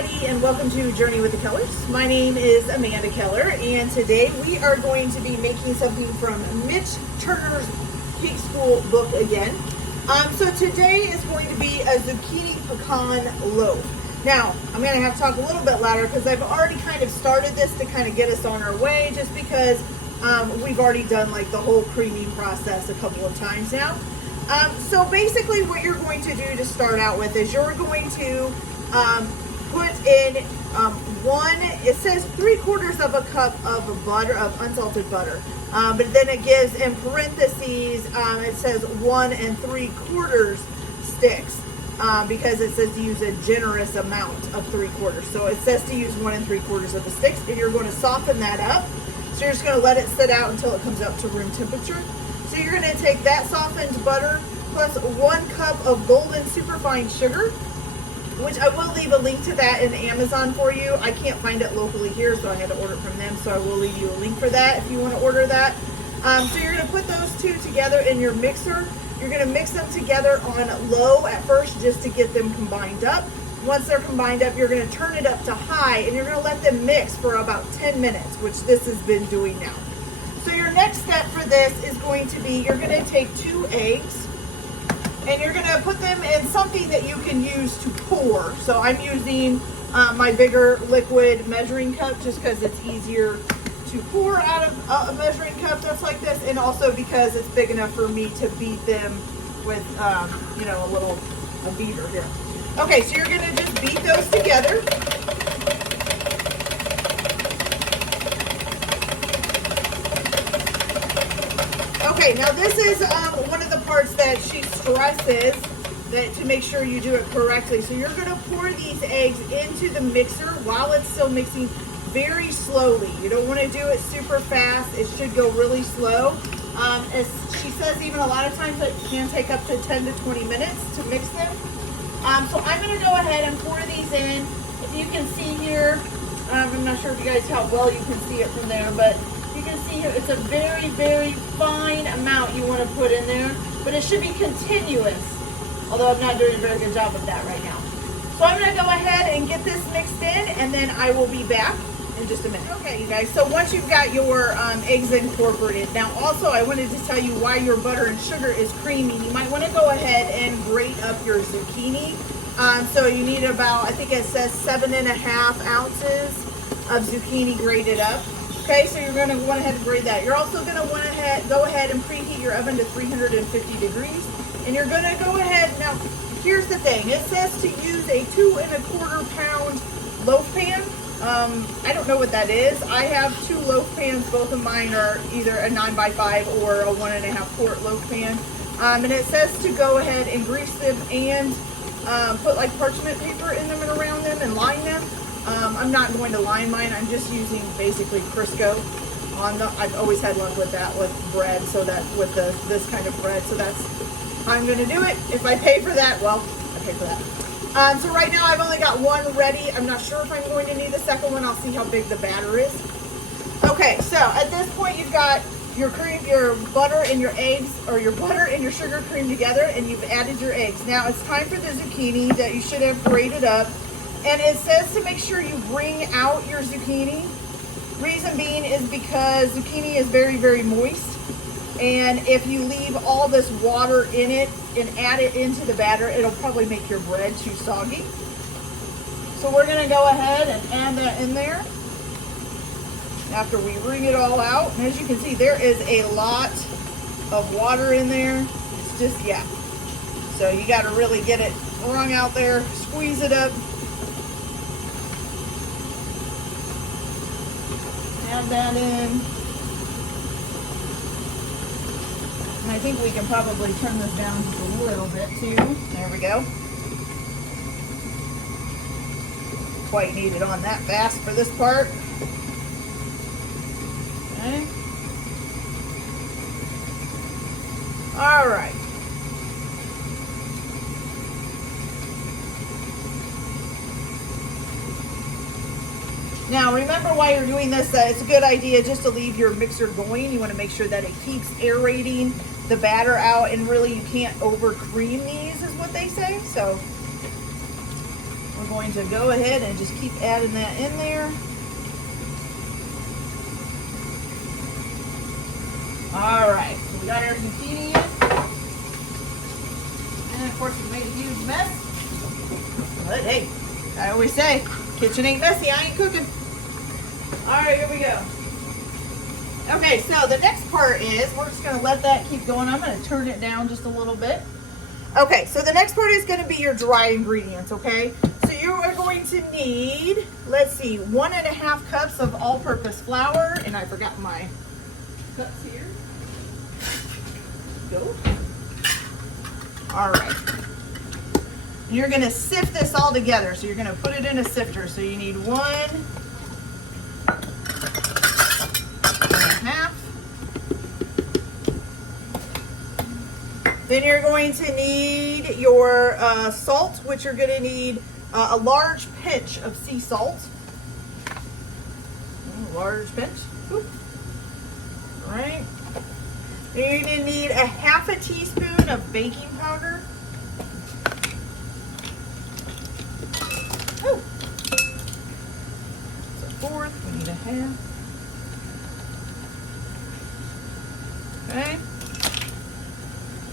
everybody, and welcome to Journey with the Kellers. My name is Amanda Keller, and today we are going to be making something from Mich Turners Cake School book again. So today is going to be a zucchini pecan loaf. Now, I'm going to have to talk a little bit louder because I've already kind of started this to kind of get us on our way, just because we've already done like the whole creaming process a couple of times now. So basically what you're going to do to start out with is you're going to put in it says 3/4 of a cup of butter, of unsalted butter. But then it gives in parentheses, it says 1 3/4 sticks because it says to use a generous amount of 3/4. So it says to use 1 3/4 of the sticks, and you're going to soften that up. So you're just going to let it sit out until it comes up to room temperature. So you're going to take that softened butter plus 1 cup of golden superfine sugar, which I will leave a link to that in Amazon for you. I can't find it locally here, so I had to order it from them. So I will leave you a link for that if you want to order that. So you're going to put those two together in your mixer. You're going to mix them together on low at first just to get them combined up. Once they're combined up, you're going to turn it up to high, and you're going to let them mix for about 10 minutes, which this has been doing now. So your next step for this is going to be, you're going to take 2 eggs, and you're going to put them in something that you can use to pour. So I'm using my bigger liquid measuring cup just because it's easier to pour out of a measuring cup that's like this, and also because it's big enough for me to beat them with, a beater here. Okay, so you're going to just beat those together. Okay, now this is one of the parts that she stresses that to make sure you do it correctly. So you're going to pour these eggs into the mixer while it's still mixing very slowly. You don't want to do it super fast. It should go really slow. As she says, even a lot of times it can take up to 10 to 20 minutes to mix them. So I'm going to go ahead and pour these in. If you can see here, I'm not sure if you guys how well you can see it from there, but you can see here it's a very, very fine amount you want to put in there, but it should be continuous, although I'm not doing a very good job of that right now. So I'm going to go ahead and get this mixed in, and then I will be back in just a minute. Okay, you guys, so once you've got your eggs incorporated, now also I wanted to tell you why your butter and sugar is creamy. You might want to go ahead and grate up your zucchini. So you need about, I think it says 7.5 ounces of zucchini grated up. Okay, so you're going to go ahead and grate that. You're also going to want to go ahead and preheat your oven to 350 degrees. And you're going to go ahead, now here's the thing. It says to use a 2 1/4 pound loaf pan. I don't know what that is. I have 2 loaf pans. Both of mine are either a 9x5 or a 1.5 quart loaf pan. And it says to go ahead and grease them and put like parchment paper in them and around them and line them. I'm not going to line mine. I'm just using basically Crisco on the. I've always had luck with that with bread, so that with this kind of bread. So that's how I'm going to do it. If I pay for that, well, I pay for that. So right now I've only got 1 ready. I'm not sure if I'm going to need a second one. I'll see how big the batter is. Okay, so at this point you've got your cream, your butter and your eggs, or your butter and your sugar cream together, and you've added your eggs. Now it's time for the zucchini that you should have grated up. And it says to make sure you bring out your zucchini. Reason being is because zucchini is very, very moist. And if you leave all this water in it and add it into the batter, it'll probably make your bread too soggy. So we're going to go ahead and add that in there after we wring it all out. And as you can see, there is a lot of water in there. It's just, yeah. So you got to really get it wrung out there, squeeze it up. Add that in. And I think we can probably turn this down just a little bit too. There we go. Quite needed on that fast for this part. Okay. All right. Now remember, while you're doing this, it's a good idea just to leave your mixer going. You want to make sure that it keeps aerating the batter out, and really you can't over cream these is what they say. So we're going to go ahead and just keep adding that in there. All right, so we got our zucchini in. And of course we made a huge mess. But hey, I always say, kitchen ain't messy, I ain't cooking. All right, here we go. Okay, so the next part is, we're just gonna let that keep going. I'm gonna turn it down just a little bit. Okay, so the next part is gonna be your dry ingredients, okay? So you are going to need, let's see, 1.5 cups of all-purpose flour, and I forgot my cups here. Go. All right. You're gonna sift this all together. So you're gonna put it in a sifter. So you need 1.5. Then you're going to need your salt, which you're gonna need a large pinch of sea salt. Large pinch. Oop. All right. You're going to need 1/2 teaspoon of baking powder. Oh. So 1/4, we need 1/2. Okay.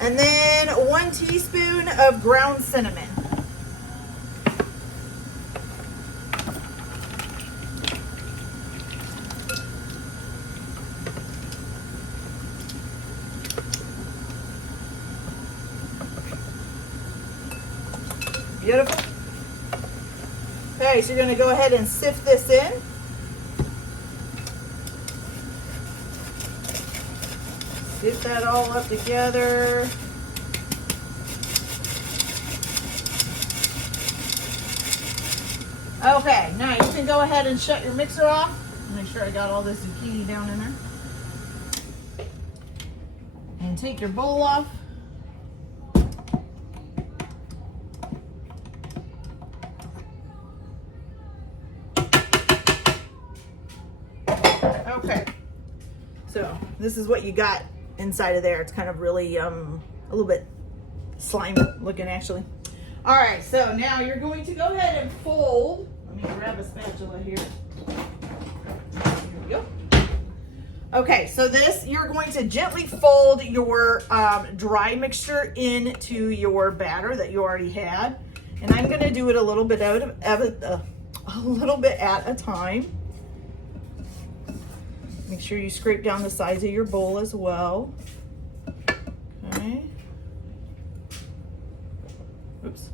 And then 1 teaspoon of ground cinnamon. Beautiful. Okay, so you're going to go ahead and sift this in. Sift that all up together. Okay, now you can go ahead and shut your mixer off. Make sure I got all this zucchini down in there. And take your bowl off. Okay, so this is what you got inside of there. It's kind of really a little bit slimy looking actually. All right, so now you're going to go ahead and fold. Let me grab a spatula here. Here we go. Okay, so this, you're going to gently fold your dry mixture into your batter that you already had. And I'm gonna do it a little bit at a time. Make sure you scrape down the sides of your bowl as well. Okay. Oops.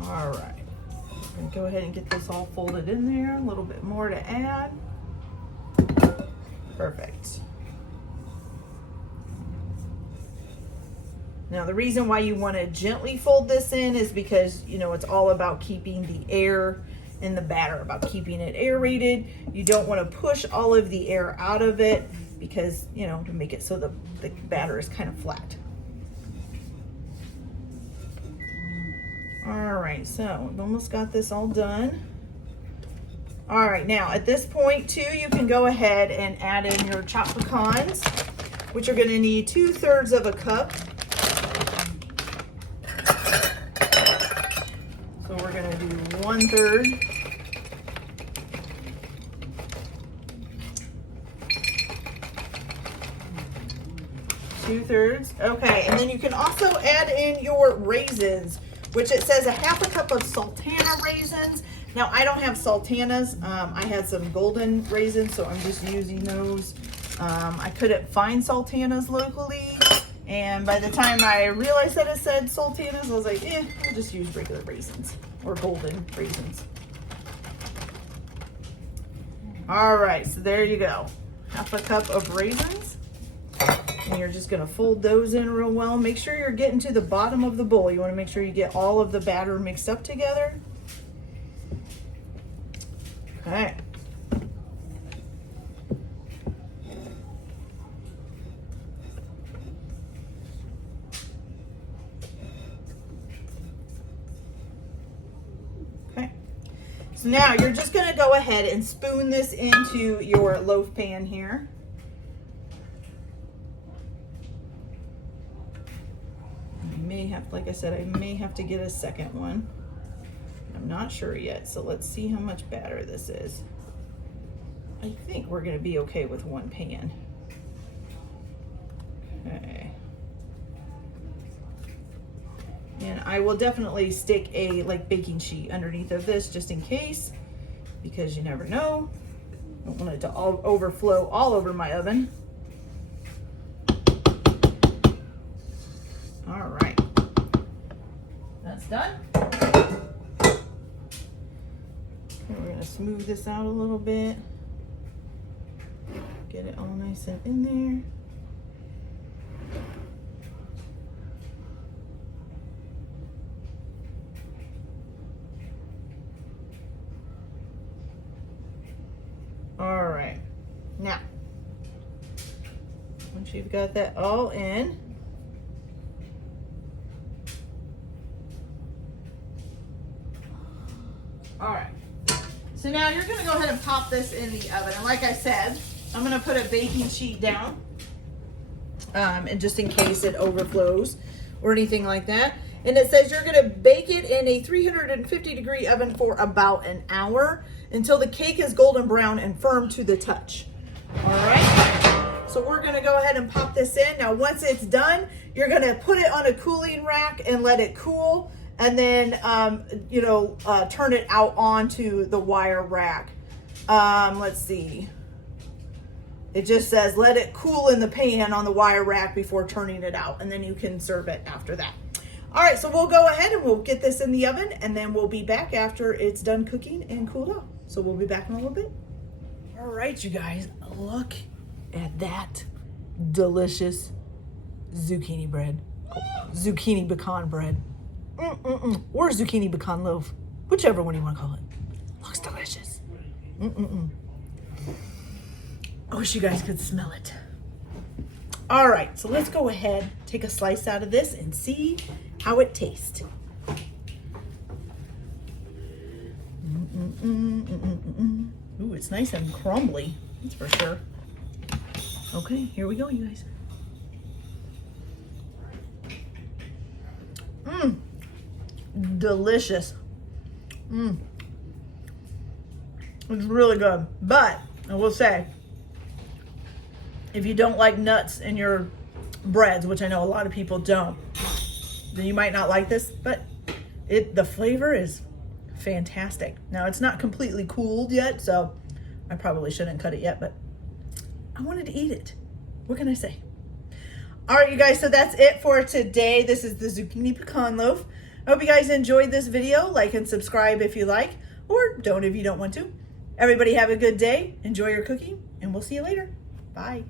All right, I'm gonna go ahead and get this all folded in there. A little bit more to add. Perfect. Now the reason why you want to gently fold this in is because, you know, it's all about keeping the air in the batter, about keeping it aerated. You don't want to push all of the air out of it because, you know, to make it so the batter is kind of flat. All right, so we've almost got this all done. All right, now at this point too, you can go ahead and add in your chopped pecans, which you're gonna need 2/3 of a cup. So we're gonna do 1/3. Two-thirds. Okay, and then you can also add in your raisins, which it says 1/2 cup of sultana raisins. Now I don't have sultanas. I had some golden raisins, so I'm just using those. I couldn't find sultanas locally, and by the time I realized that it said sultanas, I was like, I'll just use regular raisins or golden raisins. All right, so there you go. 1/2 cup of raisins. And you're just gonna fold those in real well. Make sure you're getting to the bottom of the bowl. You wanna make sure you get all of the batter mixed up together. Okay. So now you're just gonna go ahead and spoon this into your loaf pan here. I may have, like I said, I may have to get a second one. I'm not sure yet, so let's see how much batter this is. I think we're gonna be okay with one pan. Okay. And I will definitely stick a baking sheet underneath of this just in case, because you never know. I don't want it to all overflow all over my oven. All right, that's done. Okay, we're gonna smooth this out a little bit. Get it all nice and in there. All right, now, once you've got that all in, all right, so now you're gonna go ahead and pop this in the oven. And like I said, I'm gonna put a baking sheet down, and just in case it overflows or anything like that. And it says you're gonna bake it in a 350-degree oven for about an hour until the cake is golden brown and firm to the touch. All right, so we're gonna go ahead and pop this in. Now, once it's done, you're gonna put it on a cooling rack and let it cool, and then, turn it out onto the wire rack. Let's see. It just says, let it cool in the pan on the wire rack before turning it out, and then you can serve it after that. All right, so we'll go ahead and we'll get this in the oven, and then we'll be back after it's done cooking and cooled off. So we'll be back in a little bit. All right, you guys, look at that delicious zucchini bread. Zucchini pecan bread. Or zucchini pecan loaf, whichever one you want to call it. Looks delicious. I wish you guys could smell it. All right, so let's go ahead, take a slice out of this and see how it tastes. Ooh, it's nice and crumbly, that's for sure. Okay, here we go, you guys. Delicious. It's really good, but I will say, if you don't like nuts in your breads, which I know a lot of people don't, then you might not like this, but the flavor is fantastic. Now, it's not completely cooled yet, so I probably shouldn't cut it yet, but I wanted to eat it. What can I say? All right, you guys, so that's it for today. This is the zucchini pecan loaf. I hope you guys enjoyed this video. Like and subscribe if you like, or don't if you don't want to. Everybody have a good day. Enjoy your cooking, and we'll see you later. Bye.